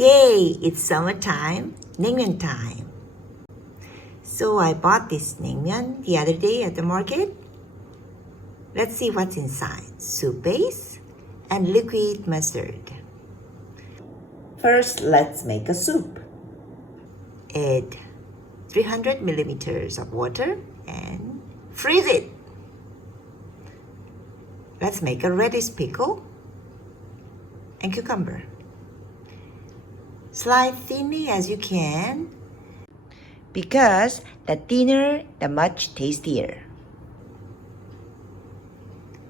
Yay! It's summertime, naengmyeon time. So I bought this naengmyeon the other day at the market. Let's see what's inside. Soup base and liquid mustard. First, let's make a soup. Add 300 milliliters of water and freeze it. Let's make a radish pickle and cucumber. Slice thinly as you can, because the thinner, the much tastier.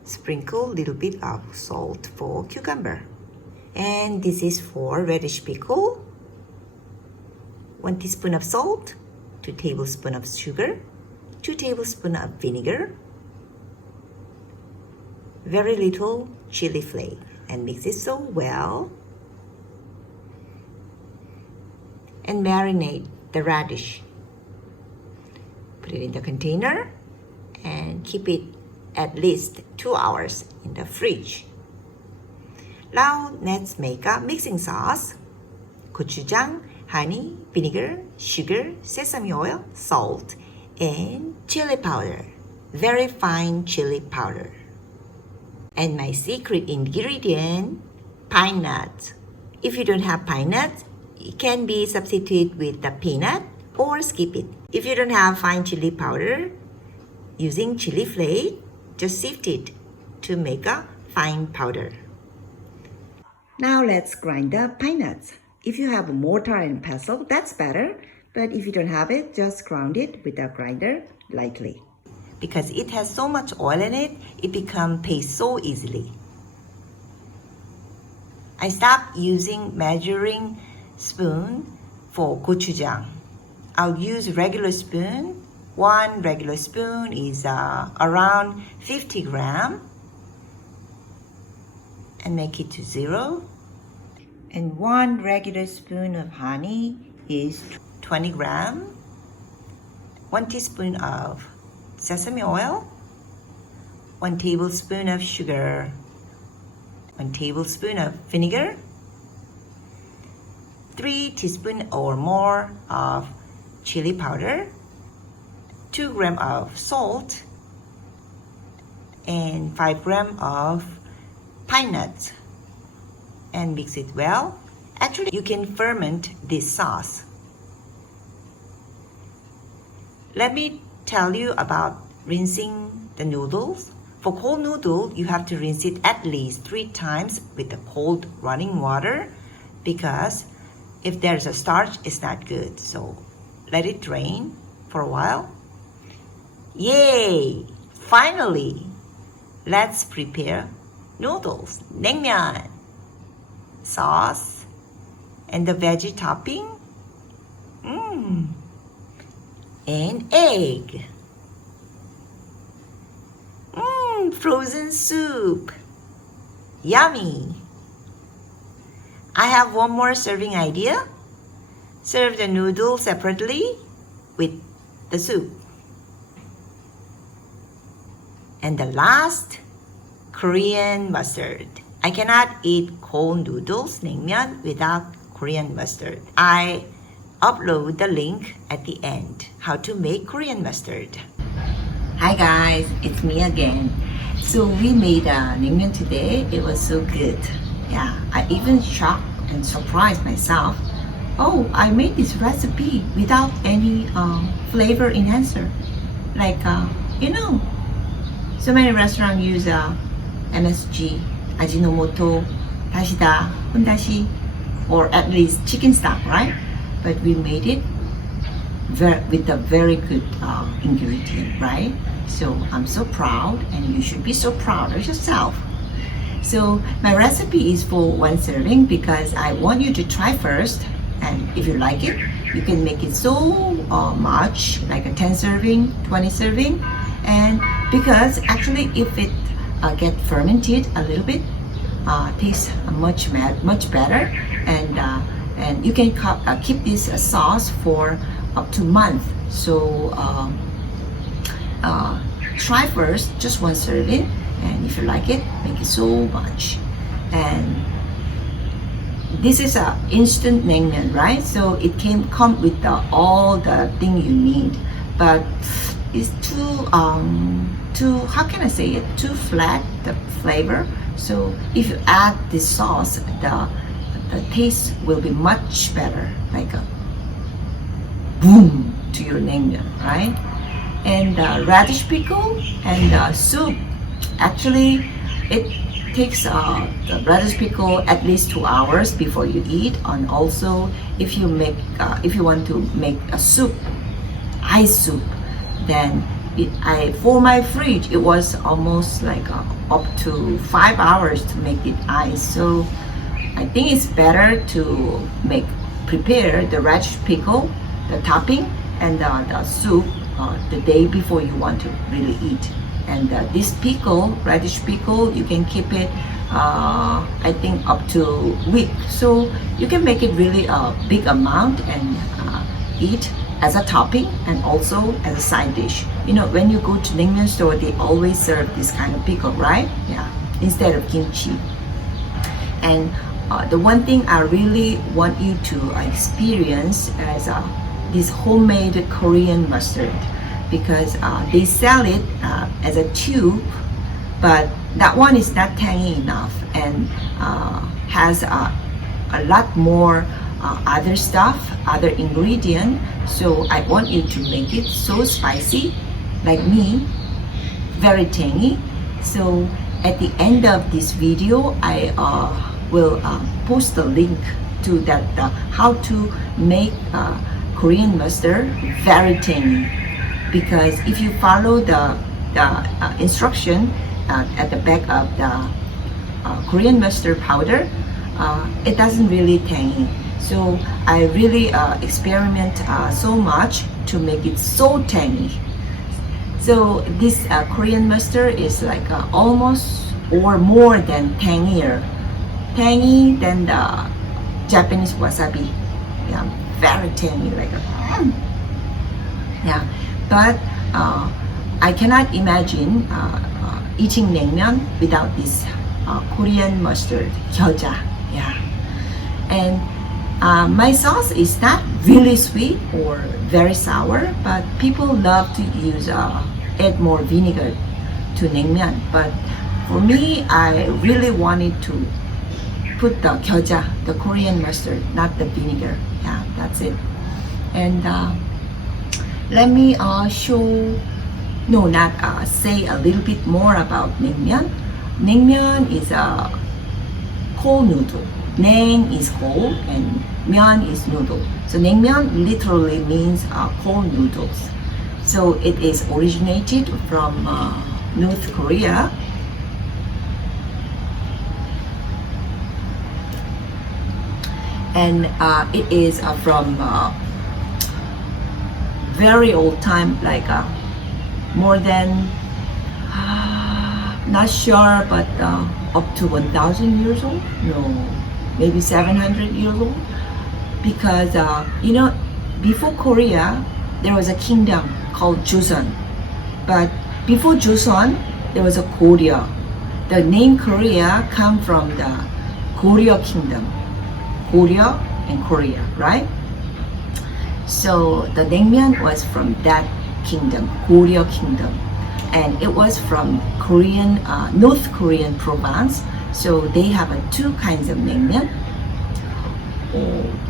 Sprinkle a little bit of salt for cucumber. And this is for radish pickle. 1 teaspoon of salt, 2 tablespoons of sugar, 2 tablespoons of vinegar, very little chili flake, and mix it so well. And marinate the radish. Put it in the container and keep it at least 2 hours in the fridge. Now let's make a mixing sauce. Gochujang, honey, vinegar, sugar, sesame oil, salt, and chili powder. Very fine chili powder. And my secret ingredient, pine nuts. If you don't have pine nuts, it can be substituted with the peanut or skip it. If you don't have fine chili powder, using chili flake, just sift it to make a fine powder. Now let's grind the pine nuts. If you have a mortar and pestle, that's better. But if you don't have it, just ground it with a grinder lightly. Because it has so much oil in it, it becomes paste so easily. I stopped using measuring spoon for gochujang. I'll use regular spoon. 1 regular spoon is around 50 grams. And make it to 0. And 1 regular spoon of honey is 20 grams. 1 teaspoon of sesame oil. 1 tablespoon of sugar. 1 tablespoon of vinegar. 3 teaspoons or more of chili powder, 2 grams of salt, and 5 grams of pine nuts, and mix it well. Actually, you can ferment this sauce. Let me tell you about rinsing the noodles. For cold noodle, you have to rinse it at least 3 times with the cold running water, because if there's a starch, it's not good. So let it drain for a while. Yay! Finally, let's prepare noodles, naengmyeon, sauce, and the veggie topping, and egg, frozen soup, yummy. I have one more serving idea. Serve the noodle separately with the soup. And the last, Korean mustard. I cannot eat cold noodles, naengmyeon, without Korean mustard. I upload the link at the end, how to make Korean mustard. Hi guys, it's me again. So we made naengmyeon today. It was so good. Yeah, I even shocked and surprised myself. Oh, I made this recipe without any flavor enhancer. Like, so many restaurants use MSG, Ajinomoto, Dashida, Hondashi, or at least chicken stock, right? But we made it with a very good ingredient, right? So I'm so proud, and you should be so proud of yourself. So my recipe is for 1 serving, because I want you to try first, and if you like it, you can make it so much, like a 10 serving, 20 serving. And because actually if it get fermented a little bit, tastes much better, and you can keep this sauce for up to a month. So try first just 1 serving, and if you like it, make it so much. And this is a instant naengmyeon, right? So it come with all the thing you need, but it's too how can I say it? Too flat, the flavor. So if you add this sauce, the taste will be much better, like a boom to your naengmyeon, right? And radish pickle and soup. Actually, it takes the radish pickle at least 2 hours before you eat. And also, if you want to make a soup, ice soup, then for my fridge, it was almost like up to 5 hours to make it ice. So I think it's better to prepare the radish pickle, the topping, and the soup the day before you want to really eat. And this pickle, radish pickle, you can keep it I think up to week. So you can make it really a big amount and eat as a topping and also as a side dish. You know, when you go to naengmyeon store, they always serve this kind of pickle, right? Yeah, instead of kimchi. And the one thing I really want you to experience is this homemade Korean mustard, because they sell it as a tube, but that one is not tangy enough and has a lot more other stuff, other ingredient. So I want you to make it so spicy, like me, very tangy. So at the end of this video, I will post the link to that how to make Korean mustard very tangy. Because if you follow the instruction at the back of the Korean mustard powder, it doesn't really tangy. So I really experiment so much to make it so tangy. So this Korean mustard is like almost or more than tangy than the Japanese wasabi. Yeah, very tangy, like yeah. But I cannot imagine eating naengmyeon without this Korean mustard, gochujang. Yeah, and my sauce is not really sweet or very sour, but people love to add more vinegar to naengmyeon. But for me, I really wanted to put the gochujang, the Korean mustard, not the vinegar. Yeah, that's it. And let me say a little bit more about naengmyeon. Naengmyeon is a cold noodle. Naeng is cold and myeon is noodle. So naengmyeon literally means cold noodles. So it is originated from North Korea. And it is from very old time, like more than not sure, but up to 1,000 years old. No, maybe 700 years old. Because you know, before Korea, there was a kingdom called Joseon. But before Joseon, there was a Korea. The name Korea come from the Goryeo kingdom. Korea and Korea, right? So the naengmyeon was from that kingdom, Goryeo kingdom, and it was from Korean, North Korean province. So they have two kinds of naengmyeon,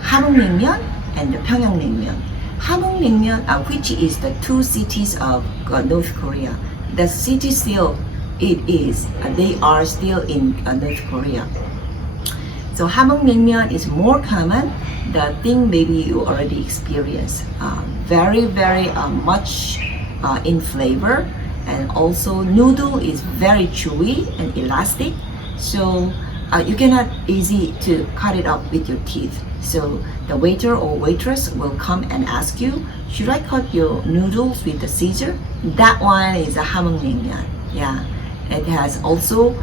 Hamhung-naengmyeon and the Pyongyang-naengmyeon. Hamhung-naengmyeon, which is the two cities of North Korea. The city still they are still in North Korea. So Hamhung-naengmyeon is more common. The thing maybe you already experienced. Very, very much in flavor, and also noodle is very chewy and elastic. So you cannot easy to cut it up with your teeth. So the waiter or waitress will come and ask you, should I cut your noodles with the scissor? That one is a hamhung-naengmyeon. Yeah, it has also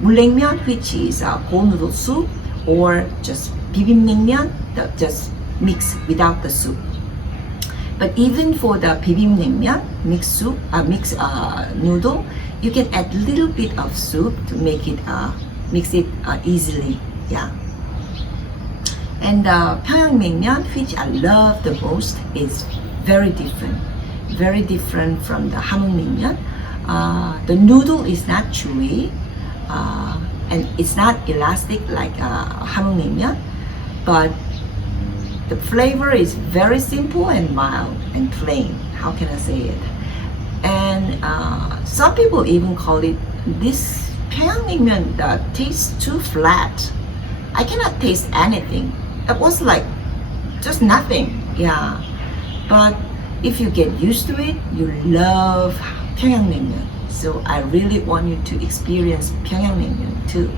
mulnaengmyeon, which is cold noodle soup, or just bibim naengmyeon, just mix without the soup. But even for the bibim naengmyeon, mixed noodle, you can add little bit of soup to make it mix it easily. Yeah. And the Naengmyeon, which I love the most, is very different from the Naengmyeon. The noodle is not chewy, and it's not elastic like Naengmyeon, but the flavor is very simple and mild and plain. How can I say it? And some people even call it this Naengmyeon that tastes too flat. I cannot taste anything. It was like just nothing. Yeah, but if you get used to it, you love Naengmyeon. So I really want you to experience Naengmyeon too.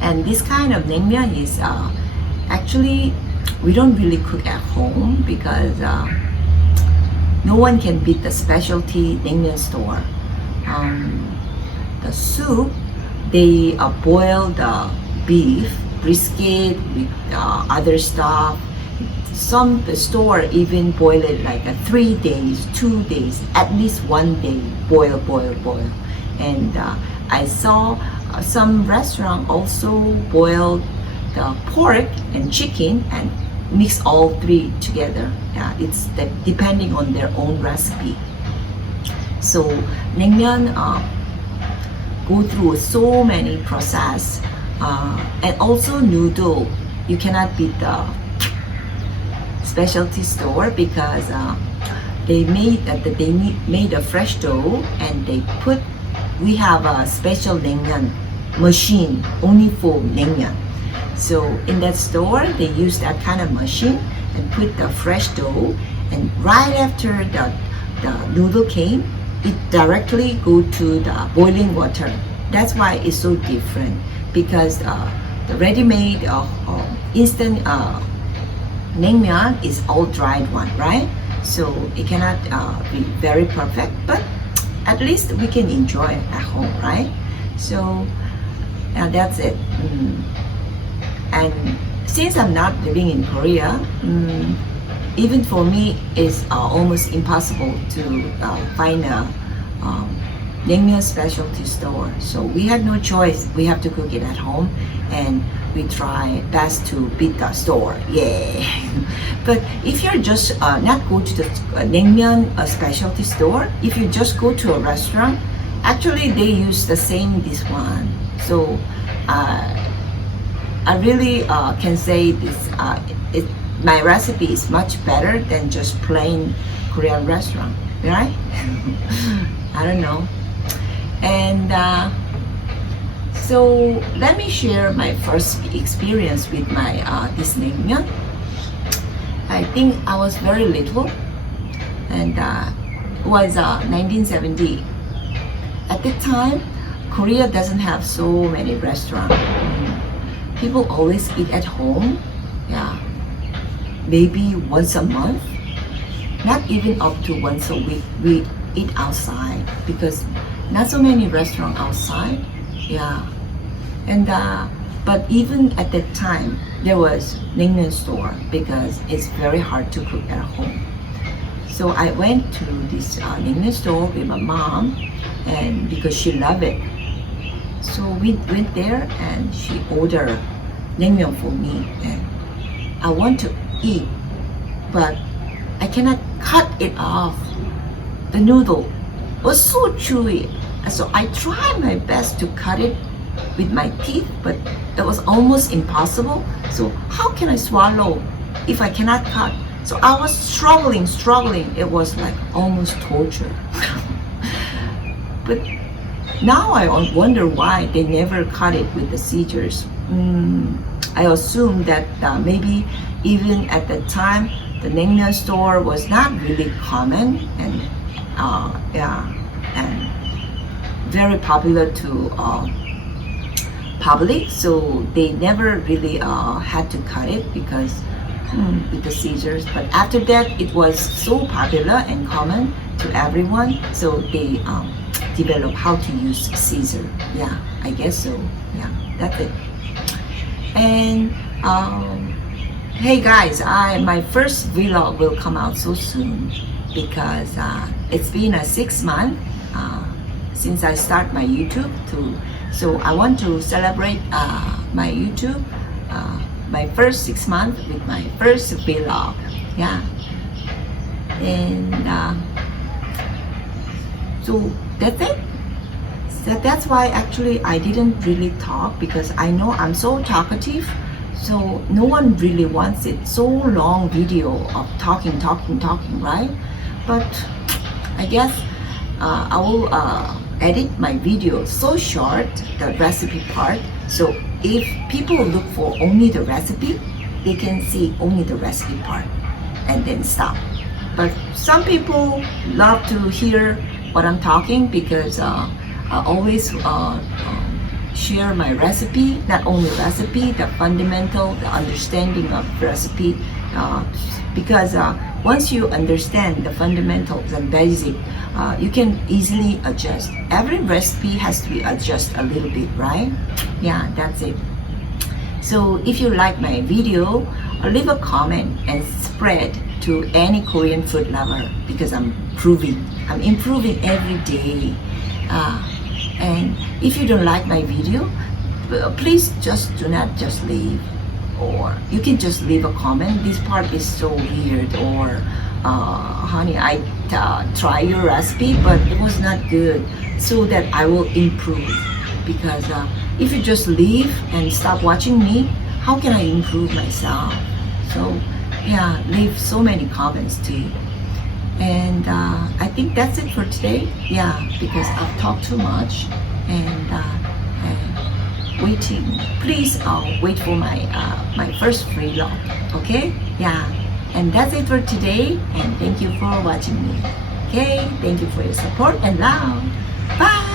And this kind of naengmyeon is actually, we don't really cook at home because no one can beat the specialty naengmyeon store. The soup, they boil the beef, brisket with other stuff. Some store even boil it like 3 days, 2 days, at least 1 day, boil. And I saw some restaurant also boil the pork and chicken and mix all three together. It's depending on their own recipe. So naengmyeon go through so many process, and also noodle. You cannot beat the specialty store because they made a fresh dough, and we have a special naengmyeon machine only for naengmyeon. So in that store, they use that kind of machine and put the fresh dough, and right after the noodle came, it directly go to the boiling water. That's why it's so different, because the ready-made instant naengmyeon is all dried one, right? So it cannot be very perfect, but at least we can enjoy it at home, right? So that's it. And since I'm not living in Korea, even for me, it's almost impossible to find a naengmyeon specialty store. So we had no choice. We have to cook it at home, and we try best to beat the store. Yeah. But if you're just not go to the naengmyeon specialty store, if you just go to a restaurant, actually they use the same this one. So I really can say this. My recipe is much better than just plain Korean restaurant, right? I don't know. And so let me share my first experience with my this naengmyeon. I think I was very little, and it was 1970. At that time, Korea doesn't have so many restaurants. People always eat at home. Yeah, maybe once a month, not even up to once a week. We eat outside because not so many restaurants outside. Yeah, and but even at that time, there was naengmyeon store because it's very hard to cook at home. So I went to this naengmyeon store with my mom, and because she loved it. So we went there, and she ordered naengmyeon for me, and I want to eat, but I cannot cut it off. The noodle was so chewy, so I tried my best to cut it with my teeth, but it was almost impossible. So how can I swallow if I cannot cut? So I was struggling. It was like almost torture. But now I wonder why they never cut it with the scissors. I assume that maybe even at the time, the naengmyeon store was not really common, and and very popular to public, so they never really had to cut it because with the scissors. But after that, it was so popular and common to everyone, so they developed how to use scissor. Yeah, I guess so. Yeah, that's it. And hey guys, my first vlog will come out so soon because it's been 6 months since I start my YouTube too. So I want to celebrate my YouTube my first 6 months with my first vlog. Yeah. And so that's it. So that's why actually I didn't really talk, because I know I'm so talkative. So no one really wants it so long video of talking, right? But I guess I will edit my video so short, the recipe part. So if people look for only the recipe, they can see only the recipe part and then stop. But some people love to hear what I'm talking, because I always share my recipe, not only recipe, the fundamental, the understanding of recipe, because once you understand the fundamentals and basic, you can easily adjust. Every recipe has to be adjusted a little bit, right? Yeah, that's it. So if you like my video, leave a comment and spread to any Korean food lover, because I'm improving every day. And if you don't like my video, please just do not just leave, or you can just leave a comment, this part is so weird, or honey, I try your recipe but it was not good, so that I will improve. Because if you just leave and stop watching me, how can I improve myself? So yeah, leave so many comments too. And I think that's it for today. Yeah, because I've talked too much. And waiting. Please wait for my first vlog. Okay? Yeah. And that's it for today. And thank you for watching me. Okay? Thank you for your support and love. Bye.